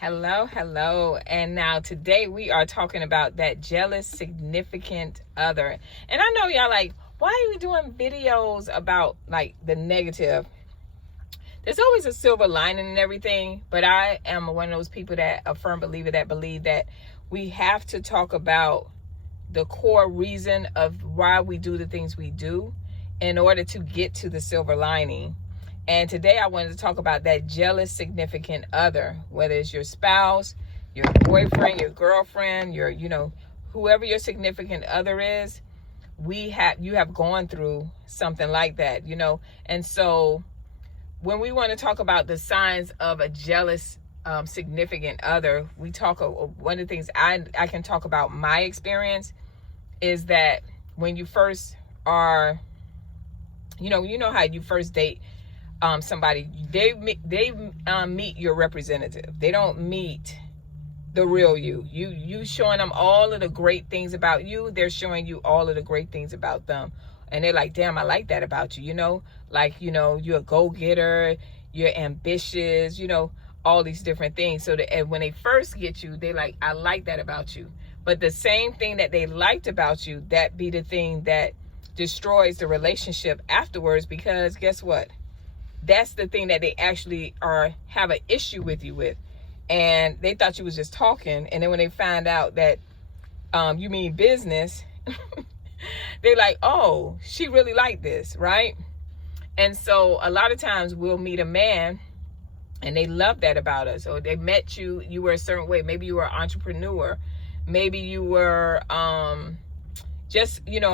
Hello. And now today we are talking about that jealous significant other. And I know y'all like, why are we doing videos about like the negative? There's always a silver lining and everything, but I am one of those people that a firm believer that believe that we have to talk about the core reason of why we do the things we do in order to get to the silver lining. And today I wanted to talk about that jealous significant other, whether it's your spouse, your boyfriend, your girlfriend, your, whoever your significant other is, you have gone through something like that, And so when we want to talk about the signs of a jealous significant other, we talk, one of the things I can talk about my experience is that when you first are, you know how you first date somebody, they meet your representative. They don't meet the real you. You showing them all of the great things about you. They're showing you all of the great things about them. And they're like, damn, I like that about you. You're a go-getter, you're ambitious, all these different things. So and when they first get you, they like, I like that about you. But the same thing that they liked about you, that be the thing that destroys the relationship afterwards, because guess what? That's the thing that they actually have an issue with you with. And they thought you was just talking. And then when they find out that you mean business, they're like, oh, she really liked this, right? And so a lot of times we'll meet a man and they love that about us. Or they met you, you were a certain way. Maybe you were an entrepreneur. Maybe you were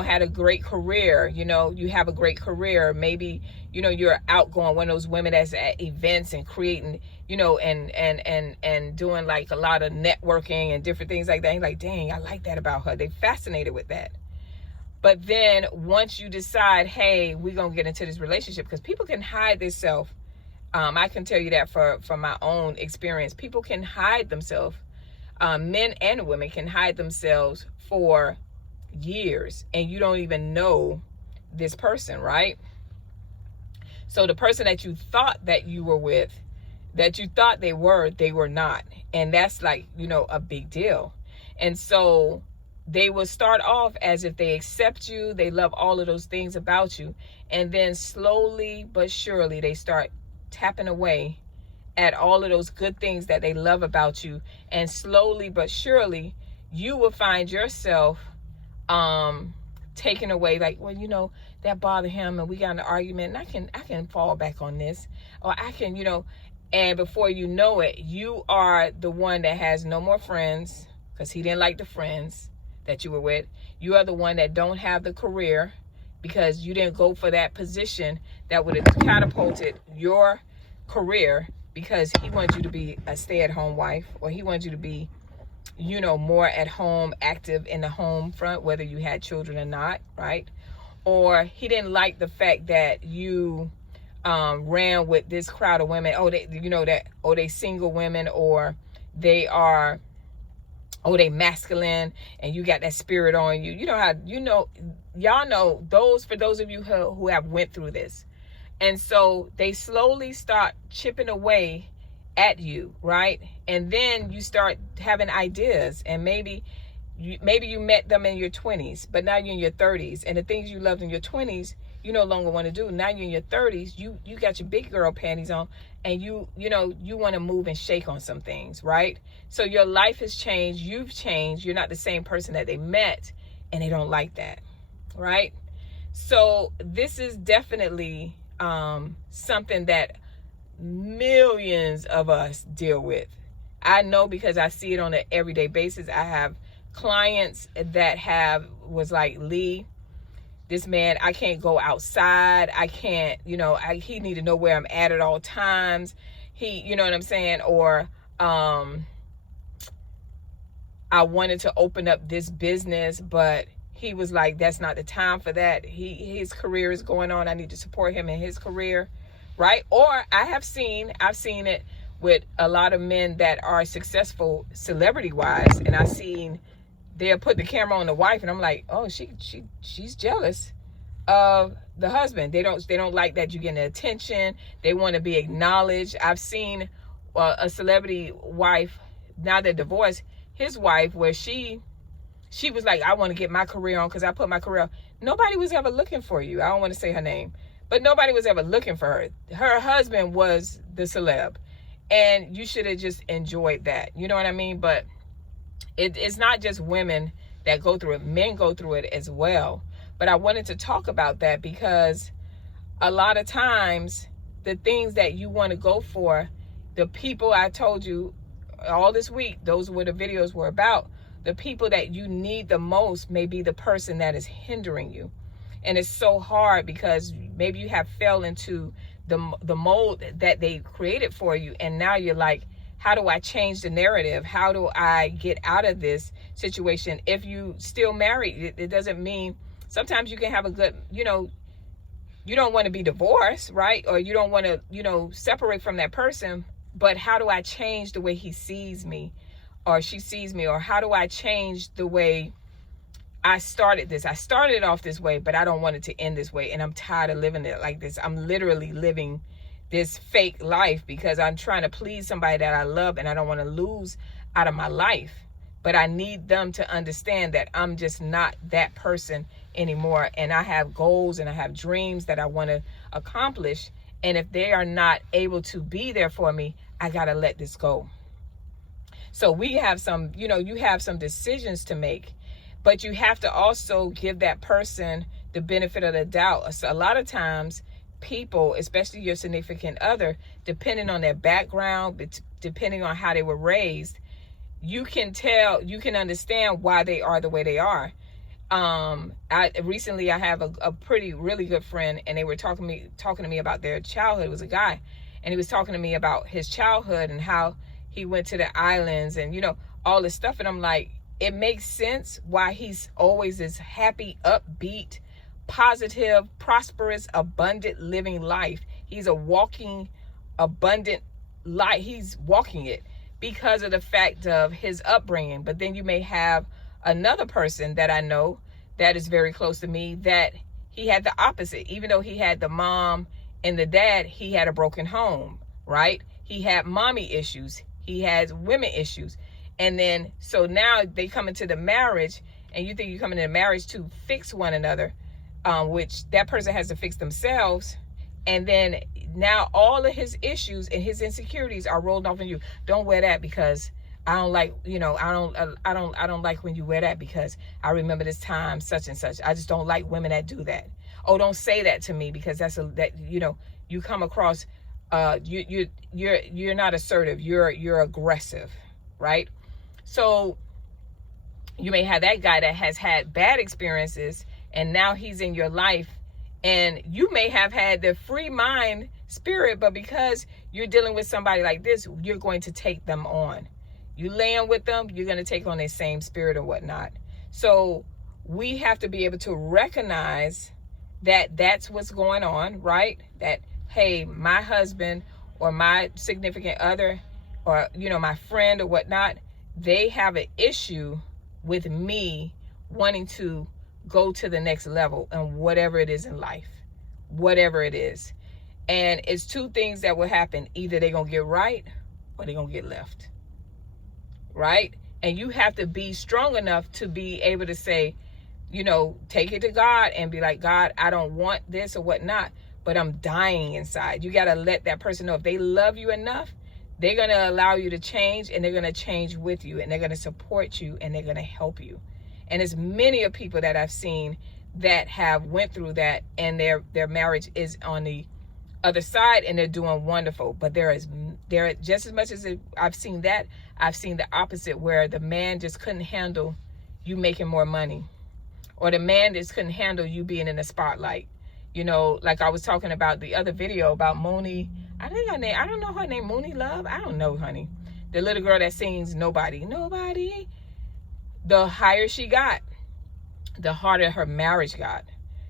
had a great career. You have a great career. Maybe, you're outgoing, one of those women that's at events and creating, and doing like a lot of networking and different things like that. And you're like, dang, I like that about her. They fascinated with that. But then once you decide, hey, we're going to get into this relationship, because people can hide themselves. I can tell you that from my own experience. People can hide themselves. Men and women can hide themselves for years, and you don't even know this person, right? So the person that you thought that you were with, that you thought they were not. And that's like, a big deal. And so they will start off as if they accept you, they love all of those things about you, and then slowly but surely they start tapping away at all of those good things that they love about you. And slowly but surely you will find yourself taken away, like, well, that bothered him and we got in an argument, and I can fall back on this, or I can, and before you know it, you are the one that has no more friends because he didn't like the friends that you were with. You are the one that don't have the career because you didn't go for that position that would have catapulted your career, because he wanted you to be a stay-at-home wife, or he wanted you to be, more at home, active in the home front, whether you had children or not, right? Or he didn't like the fact that you ran with this crowd of women. They single women, or they are, they masculine, and you got that spirit on you. Y'all know those, for those of you who have went through this. And so they slowly start chipping away at you, right? And then you start having ideas, and maybe you met them in your 20s, but now you're in your 30s, and the things you loved in your 20s, you no longer want to do. Now you're in your 30s, you got your big girl panties on, and you want to move and shake on some things, right? So your life has changed, you've changed, you're not the same person that they met, and they don't like that, right? So this is definitely something that millions of us deal with. I know, because I see it on an everyday basis. I have clients that was like, Lee, this man, I can't go outside. I can't, he need to know where I'm at all times. He, you know what I'm saying? Or I wanted to open up this business, but he was like, that's not the time for that. His career is going on. I need to support him in his career, right? Or I've seen it with a lot of men that are successful celebrity-wise, and I've seen they'll put the camera on the wife, and I'm like, oh, she's jealous of the husband. They don't like that you getting the attention. They want to be acknowledged. I've seen a celebrity wife, now they're divorced, his wife, where she was like, I want to get my career on because I put my career on. Nobody was ever looking for you. I don't want to say her name, but nobody was ever looking for her. Her husband was the celeb, and you should have just enjoyed that. You know what I mean? But it's not just women that go through it. Men go through it as well. But I wanted to talk about that because a lot of times the things that you want to go for, the people I told you all this week, those were the videos were about. The people that you need the most may be the person that is hindering you. And it's so hard because maybe you have fell into the mold that they created for you. And now you're like, how do I change the narrative? How do I get out of this situation? If you still married, it doesn't mean, sometimes you can have a good, you don't want to be divorced, right? Or you don't want to, separate from that person. But how do I change the way he sees me or she sees me? Or how do I change the way I started this? I started off this way, but I don't want it to end this way. And I'm tired of living it like this. I'm literally living this fake life because I'm trying to please somebody that I love and I don't want to lose out of my life. But I need them to understand that I'm just not that person anymore. And I have goals and I have dreams that I want to accomplish. And if they are not able to be there for me, I got to let this go. So we have some, you have some decisions to make, but you have to also give that person the benefit of the doubt. So a lot of times people, especially your significant other, depending on their background, depending on how they were raised, you can understand why they are the way they are. Recently I have a really good friend, and they were talking to me about their childhood. It was a guy, and he was talking to me about his childhood and how he went to the islands and, all this stuff. And I'm like, it makes sense why he's always this happy, upbeat, positive, prosperous, abundant living life. He's a walking, abundant life. He's walking it because of the fact of his upbringing. But then you may have another person that I know that is very close to me that he had the opposite. Even though he had the mom and the dad, he had a broken home, right? He had mommy issues. He has women issues. And then, so now they come into the marriage, and you think you come into the marriage to fix one another, which that person has to fix themselves. And then now all of his issues and his insecurities are rolled off on you. Don't wear that because I don't like, I don't like when you wear that because I remember this time, such and such. I just don't like women that do that. Oh, don't say that to me because you come across, you're not assertive. You're aggressive, right? So you may have that guy that has had bad experiences and now he's in your life, and you may have had the free mind spirit, but because you're dealing with somebody like this, you're going to take them on. You laying with them, you're going to take on their same spirit or whatnot. So we have to be able to recognize that that's what's going on, right? That, hey, my husband or my significant other or, my friend or whatnot, they have an issue with me wanting to go to the next level and whatever it is in life, whatever it is. And it's two things that will happen. Either they're going to get right or they're going to get left, right? And you have to be strong enough to be able to say, take it to God and be like, God, I don't want this or whatnot, but I'm dying inside. You got to let that person know if they love you enough, they're going to allow you to change, and they're going to change with you, and they're going to support you, and they're going to help you. And there's many of people that I've seen that have went through that, and their marriage is on the other side, and they're doing wonderful. But there just as much as I've seen that, I've seen the opposite, where the man just couldn't handle you making more money, or the man just couldn't handle you being in the spotlight. Like I was talking about the other video about Moni. I don't know her name, Moni Love. I don't know, honey. The little girl that sings Nobody. The higher she got, the harder her marriage got.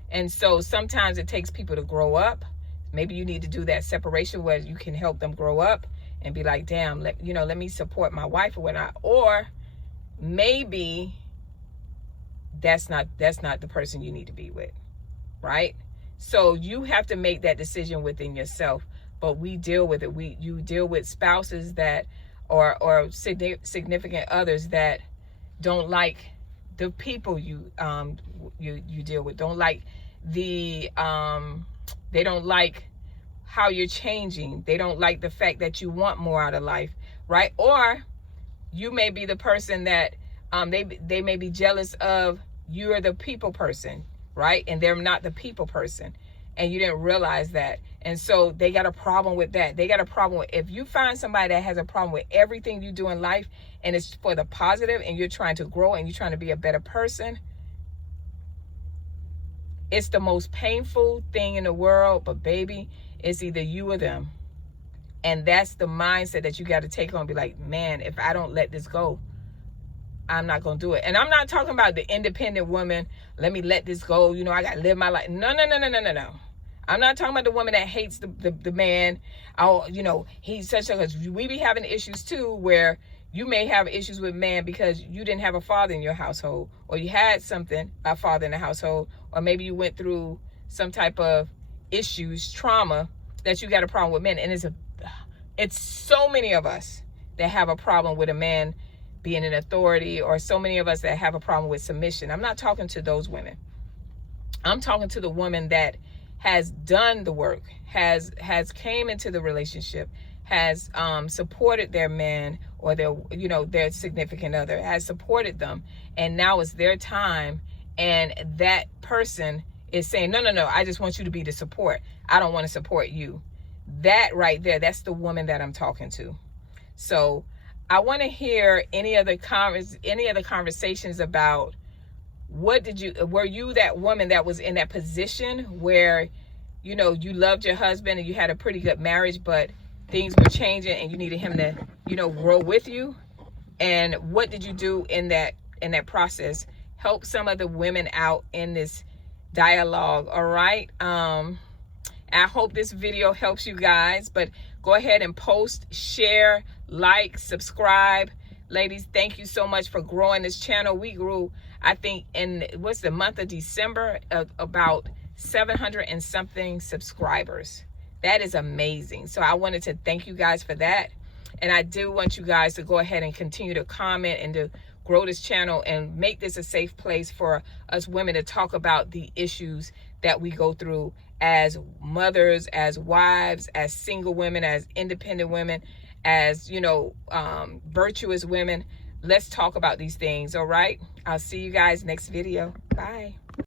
And so sometimes it takes people to grow up. Maybe you need to do that separation where you can help them grow up and be like, damn, let me support my wife or whatnot. Or maybe that's not the person you need to be with, right? So you have to make that decision within yourself. but we deal with it. You deal with spouses that, or significant others that don't like the people you deal with, don't like the they don't like how you're changing. They don't like the fact that you want more out of life, right? Or you may be the person that they may be jealous of. You're the people person, right? And they're not the people person, and you didn't realize that. And so they got a problem with that. They got a problem with, if you find somebody that has a problem with everything you do in life and it's for the positive and you're trying to grow and you're trying to be a better person, it's the most painful thing in the world. But baby, it's either you or them. And that's the mindset that you got to take on and be like, man, if I don't let this go, I'm not going to do it. And I'm not talking about the independent woman. Let me let this go. You know, I got to live my life. No. I'm not talking about the woman that hates the man. Oh, you know, he's such a, we be having issues too, where you may have issues with man because you didn't have a father in your household, or you had a father in the household, or maybe you went through some type of issues, trauma, that you got a problem with men. And it's so many of us that have a problem with a man being an authority, or so many of us that have a problem with submission. I'm not talking to those women. I'm talking to the woman that has done the work, has came into the relationship, has supported their man or their significant other, has supported them, and now it's their time, and that person is saying, no, I just want you to be the support. I don't want to support you. That right there, that's the woman that I'm talking to. So I want to hear any other conversations about, were you that woman that was in that position where, you know, you loved your husband and you had a pretty good marriage, but things were changing and you needed him to, you know, grow with you? And what did you do in that process? Help some of the women out in this dialogue. All right. I hope this video helps you guys, but go ahead and post, share, like, subscribe. Ladies, thank you so much for growing this channel. We grew, I think, in what's the month of December, about 700 and something subscribers. That is amazing. So I wanted to thank you guys for that. And I do want you guys to go ahead and continue to comment and to grow this channel and make this a safe place for us women to talk about the issues that we go through as mothers, as wives, as single women, as independent women, as, you know, virtuous women. Let's talk about these things. All right. I'll see you guys next video. Bye.